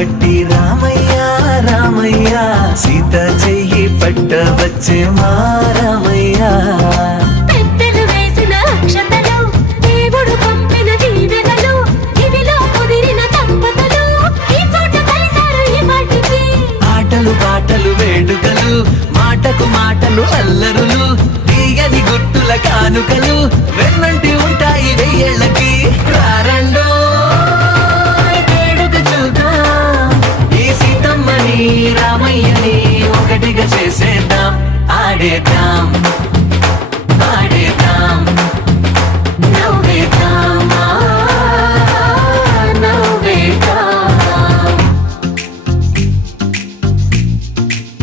పట్టి రామయ్య రామయ్య సీత చెయ్యి పట్ట వచ్చే మా రామయ్య పెద్దలు వేసిన అక్షతలు దేవుడు పంపిన దీవెనలు ఇవిలో కుదిరిన దంపతులు ఈ చోట కలిసారు ఈ పాటికి ఆటలు పాటలు వేడుకలు మాటకు మాటలు అల్లరులు తీయని గుర్తుల కానుకలు వెన్నంటి ఉంటాయి వెయ్యేళ్ళకి రారండో వేడుక చూద్దాం ఈ సీతమ్మని రామయ్యని ఒకటిగా చేసేద్దాం ఆడేద్దాం